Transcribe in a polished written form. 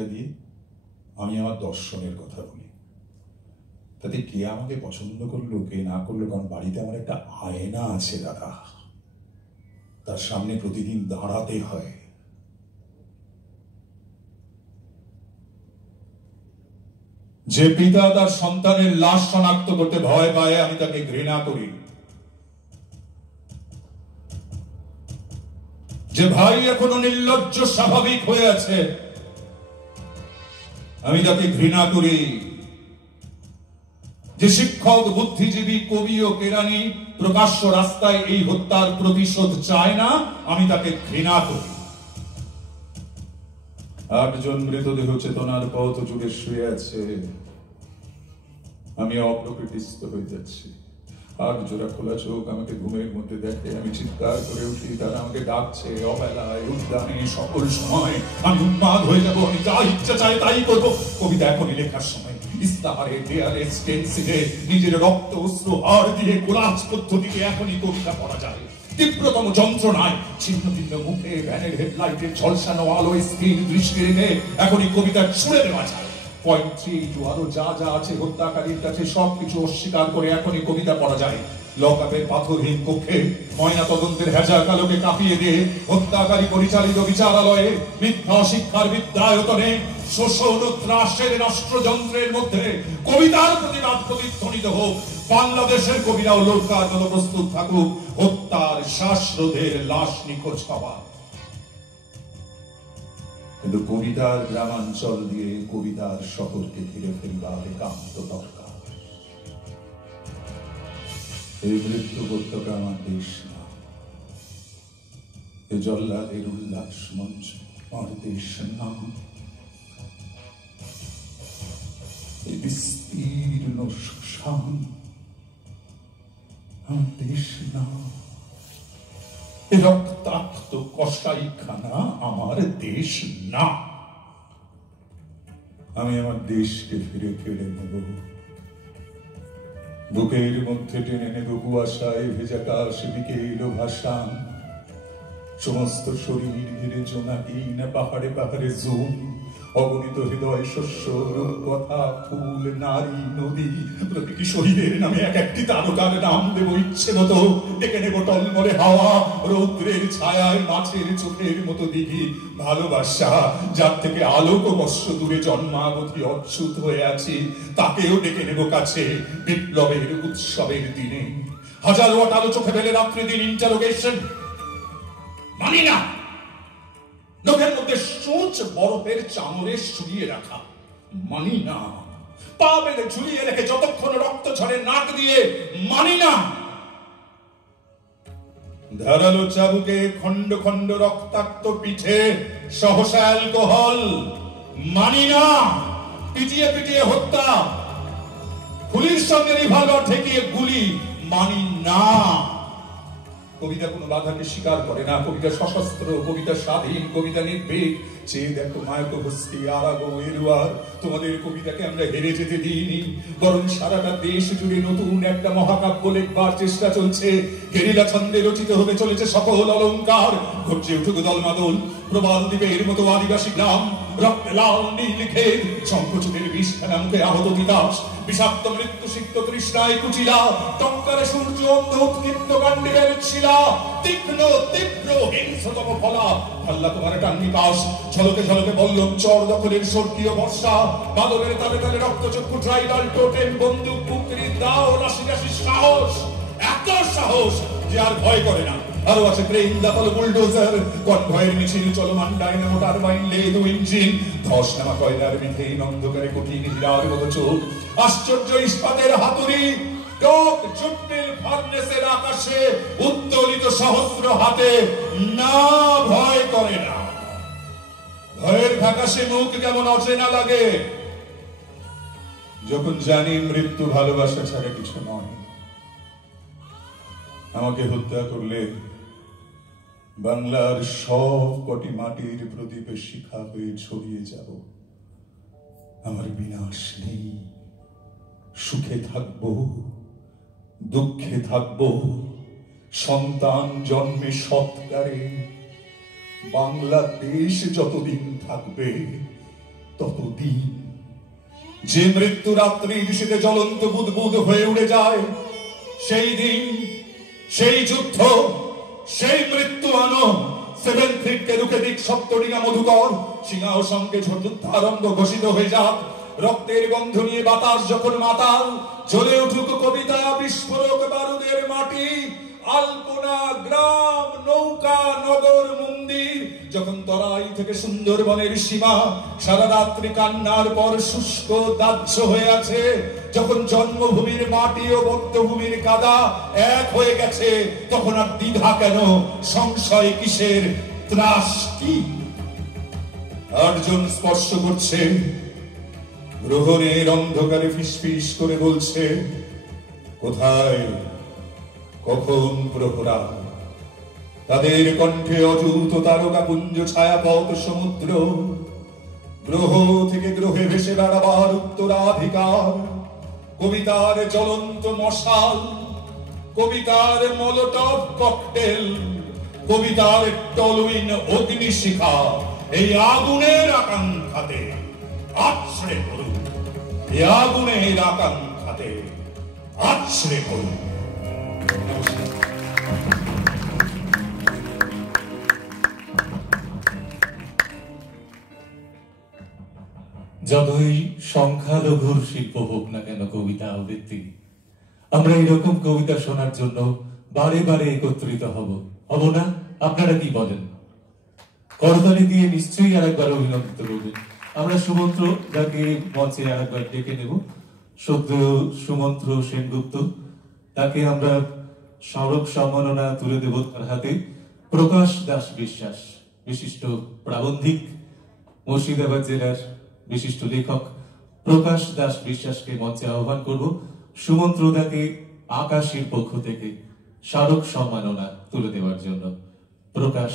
কবিতা দিয়ে আমি আমার দর্শনের কথা বলি। তাতে কে আমাকে পছন্দ করলো কে না করলো, কারণ বাড়িতে আমার একটা আয়না আছে দাদা, তার সামনে প্রতিদিন দাঁড়াতে হয়। যে পিতা তার সন্তানের লাশ শনাক্ত করতে ভয় পায় আমি তাকে ঘৃণা করি। যে ভাই এখনো নির্লজ্জ স্বাভাবিক হয়ে আছে আমি তাকে ঘৃণা করি। যে শিক্ষক, বুদ্ধিজীবী, কবি ও কেরানি প্রকাশ্য রাস্তায় এই হত্যার প্রতিশোধ চায় না আমি তাকে ঘৃণা করি। 8 জন মৃতদেহ চেতনার পথ জুড়ে শুয়ে আছে, আমি অপ্রকৃতিস্থ হয়ে যাচ্ছি। 8 জোড়া খোলা চোখ আমাকে ঘুমের মধ্যে দেখে, আমি চিৎকার করে উঠি, তারা আমাকে ডাকছে অবেলায়, উদ্যানে, সকল সময়। আমি উন্মাদ হয়ে যাব, আমি যা ইচ্ছা চাই তাই করব। কবিতা এখনই লেখার সময়। ইস্তাহারে, দেয়ালে, স্টেন্সিলে নিজের রক্ত অশ্রু হাড় দিয়ে কোলাজ পদ্ধতিতে এখনই কবিতা পড়া যায়। তীব্রতম যন্ত্রণায় ছিন্ন ভিন্ন মুখে ভ্যানের হেডলাইটে ঝলসানো আলোয় স্থির দৃষ্টি রেখে এখনই কবিতা ছুড়ে দেওয়া যায়। আরো যা যা আছে হত্যাকারীর কাছে সবকিছু অস্বীকার করে এখনই কবিতা পড়া যায়। লকআপের পাথরহীন কক্ষে ময়না তদন্তের হেজা কালোকে কাঁপিয়ে দিয়ে হত্যাকারী পরিচালিত বিচারালয়ে মিথ্যা শিক্ষার বিদ্যায়তনে শোষণ ও ত্রাসের রাষ্ট্রযন্ত্রের মধ্যে কবিতার প্রতিবাদ প্রতিধ্বনিত হোক। বাংলাদেশের কবিরাও লড়কার মতো প্রস্তুত থাকুক হত্যার শ্বাসরোধের লাশ নিখোঁজ পাওয়ার। কিন্তু কবিতার গ্রামাঞ্চল দিয়ে কবিতার শহরকে ঘিরে ফেলবার একান্ত দরকার। এই মৃত্যু উপত্যকা আমার দেশ না, এ জল্লাদের উল্লাস মঞ্চ আমার দেশ না, এই বিস্তীর্ণ শ্মশান আমার দেশ না, এ রক্তাক্ত কসাইখানা আমার দেশ না। আমি আমার দেশকে ফিরে ফিরে নেব, বুকের মধ্যে টেনে নেব কুয়াশায় ভেজা কাশ বিকেল ভাসান। সমস্ত শরীর ঘিরে জোনাকিন, পাহাড়ে পাহাড়ে জুম, অগণিত হৃদয়, শস্য, রূপকথা, ফুল, নারী, নদী, প্রতিটি শহীদের নামে এক একটি তারকার নাম দেব ইচ্ছে মতো। ডেকে নেব টলমলে হাওয়া, রৌদ্রের ছায়ায় মাছের চোখের মতো দিঘি। ভালোবাসা যার থেকে আলোক বর্ষ দূরে জন্মাবধি অচ্যুত হয়ে আছি, তাকেও ডেকে নেব কাছে বিপ্লবের উৎসবের দিনে। হাজার ওয়াট আলো চোখে ফেলে রাত্রি দিন ইন্টারোগেশন মানি না, নখের মধ্যে সূচ বরফের চামড়ে শুয়ে রাখা মানি না, পা বেঁধে ঝুলিয়ে রেখে যতক্ষণ রক্ত ঝরে নাক দিয়ে মানি না, ধারালো চাবুকে খন্ড খন্ড রক্তাক্ত পিঠে সহসা অ্যালকোহল মানি না, পিটিয়ে পিটিয়ে হত্যা, গুলির সঙ্গে রিভলভার ঠেকিয়ে গুলি মানি না। কবিতা কোনো বাধাকে স্বীকার করে না, কবিতা সশস্ত্র, কবিতা স্বাধীন, কবিতা নির্ভীক। চেয়ে দেখো মায়াকোভস্কি, আরাগো, এলুয়ার, তোমাদের কবিতাকে আমরা হেরে যেতে দিইনি, বরং সারাটা দেশ জুড়ে নতুন একটা মহাকাব্য লেখবার চেষ্টা চলছে। গেরিলা ছন্দে রচিত হতে চলেছে সকল অলঙ্কার, ঘটছে উঠুক দলমাদল, প্রবাল দ্বীপের মতো আদিবাসী গ্রাম, রক্তে লাল নীল ক্ষেত, শঙ্খচূড়ের বিষ খেলা মুখে আহত তিতাস, বিষাক্ত মৃত্যু সিক্ত তৃষ্ণায় কুচিলা, টঙ্কারে সূর্য অন্ধ উৎক্ষিপ্ত কাণ্ডের ছিলা, তীক্ষ্ণ তীব্র হিংস্রতম ফলা, পাল্লা তোমার টাঙ্গি পাশ, ঝলকে ঝলকে বল্লম চর দখলের স্বর্গীয় বর্ষা, বাদলের তালে তালে রক্তচক্ষু ট্রাইডাল টোটেম, বন্দুক পুকুরি দাও, রাশি রাশি সাহস, এত সাহস যে আর ভয় করে না। আরো আছে ক্রেন, দাপাল, বুলডোজার, কনভয়ের মিছিল, চলমান ডাইনামো, টারবাইন, লেদু ইঞ্জিন, ধস নামা কয়লার মিথেইন, অন্ধকারে কঠিন হীরার মতো চোখ, আশ্চর্য ইস্পাতের হাতুড়ি, টক জুটমিল ফার্নেসের আকাশে উত্তোলিত সহস্র হাতে না ভয় করে না। ভয়ের ফ্যাকাশে মুখ কেমন অচেনা লাগে যখন জানি মৃত্যু ভালোবাসা ছাড়া কিছু নয়। আমাকে হত্যা করলে বাংলার সব কটি মাটির প্রদীপে শিখা হয়ে ছড়িয়ে যাব। আমার বিনাশ নেই, সুখে থাকব, দুঃখে থাকব, সন্তান জন্মে সৎকারে বাংলাদেশ যতদিন থাকবে ততদিন যে মৃত্যু রাত্রির শীতে জ্বলন্ত বুদবুদ হয়ে উড়ে যায়, সেই দিন, সেই যুদ্ধ, সেই মৃত্যু আনো। 7 ফিটকে রুখে দিক সপ্তডিঙা মধুকর, সিংহ সঙ্গে যুদ্ধারম্ভ ঘোষিত হয়ে যাক। রক্তের গন্ধ নিয়ে বাতাস যখন মাতাল, জ্বলে উঠুক কবিতা, বিস্ফোরক বারুদের মাটি, আলপনা, গ্রাম, নৌকা, নগর, মন্দির। যখন তরাই থেকে সুন্দরবনের সীমা সারা রাত্রি কান্নার পর শুষ্ক দাহ্য হয়ে আছে, যখন জন্মভূমির মাটি ও বদ্ধভূমির কাদা এক হয়ে গেছে, তখন আর দ্বিধা কেন, সংশয় কিসের, ত্রাস কি? 8 জন স্পর্শ করছে, গ্রহণের অন্ধকারে ফিসফিস করে বলছে, কোথায়, কখন প্রহরা? তাদের কণ্ঠে অযুত তারকাপুঞ্জ, ছায়াপথ সমুদ্র, গ্রহ থেকে গ্রহে ভেসে বেড়াবার উত্তরাধিকার। কবিতার জ্বলন্ত মশাল, কবিতার মলোটভ ককটেল, কবিতার টলুইন অগ্নিশিখা, এই আগুনের আকাঙ্ক্ষাতে আছড়ে পড়ুন, এই আগুনের আকাঙ্ক্ষাতে আছড়ে পড়ুন। যতই সংখ্যালঘুর শিল্প হোক না কেন কবিতা আবৃত্তি, আমরা এরকম কবিতা শোনার জন্য বারে বারে একত্রিত হব না? আপনারা কি বলেন? করতালি দিয়ে নিশ্চয়ই আরেকবার অভিনন্দিত করবেন। আমরা সুমন্ত্র যাকে মঞ্চে আরেকবার ডেকে নেব, সদ্য সুমন্ত্র সেনগুপ্ত, তাকে আমরা স্মারক সম্মাননা তুলে দেব তার হাতে। প্রকাশ দাস বিশ্বাস, বিশিষ্ট প্রাবন্ধিক, মুর্শিদাবাদ জেলার বিশিষ্ট লেখক প্রকাশ দাস বিশ্বাসকে মঞ্চে আহ্বান করব। সুমন্ত্র দাকে আকাশের পক্ষ থেকে স্মারক সম্মাননা তুলে দেওয়ার জন্য। প্রকাশ।